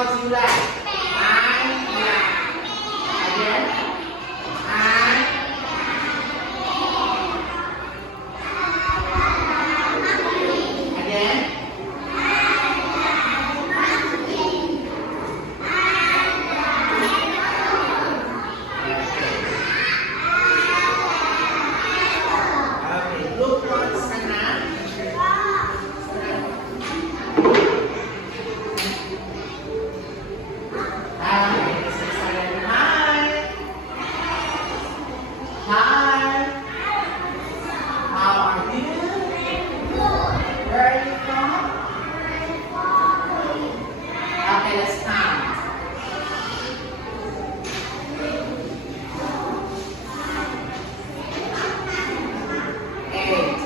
animals you like? I like. Again. Again. Okay, look what's sana. Hi. How are you? Where are you from? Okay, let's count. 8.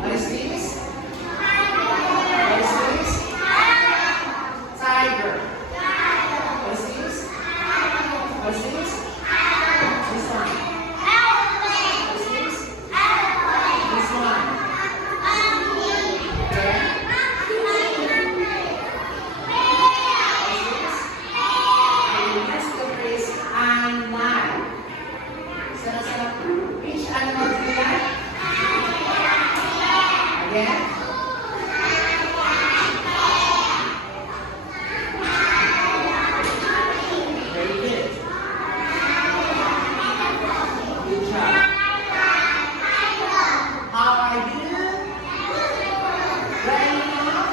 What is this? What is this? Tiger. What is this? What is this? This one. What is this? This one. Okay. Use the phrase I like. Which animal do you like? Again. Very good. Good job. How are you? Where are you from?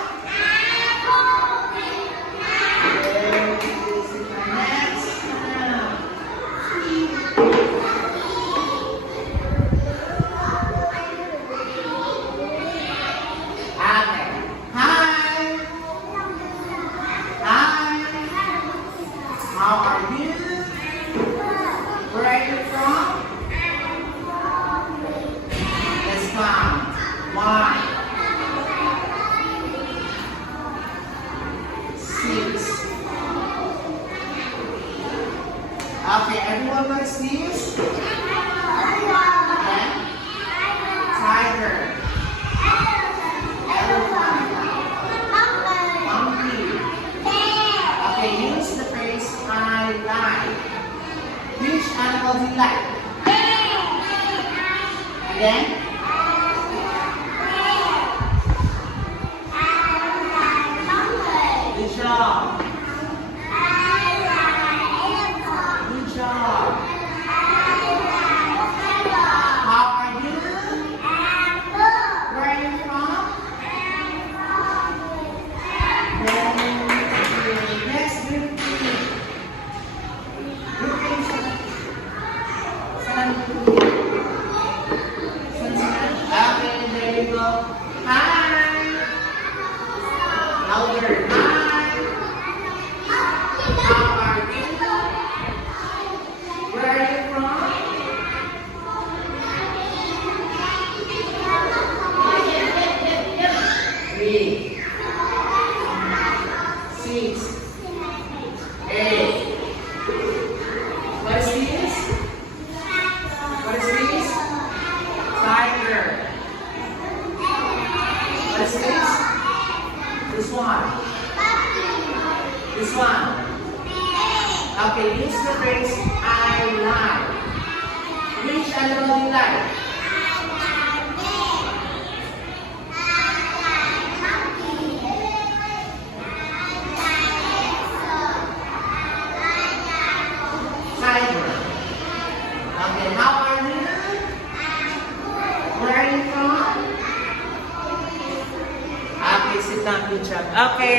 Very good. Next sound. Okay. Hi. Hi. How are you? Where are you from? Let's count. 1, 6. Okay, everyone likes this? Okay. Tiger. Elephant. Monkey. Okay, use the phrase I like. Which animal do you like? Again? Good job. Good job. How are you? Where are you from? Next group. Okay, there you go. Hi. Louder. Hi. How are you? Where are you from? 3, 6, 8. What is this? What is this? Tiger. What is this? This one. This one. Okay, use the phrase I like. Which animal do you like? Tiger. Okay, how are you? Where are you from? Okay, sit down, good job. Okay.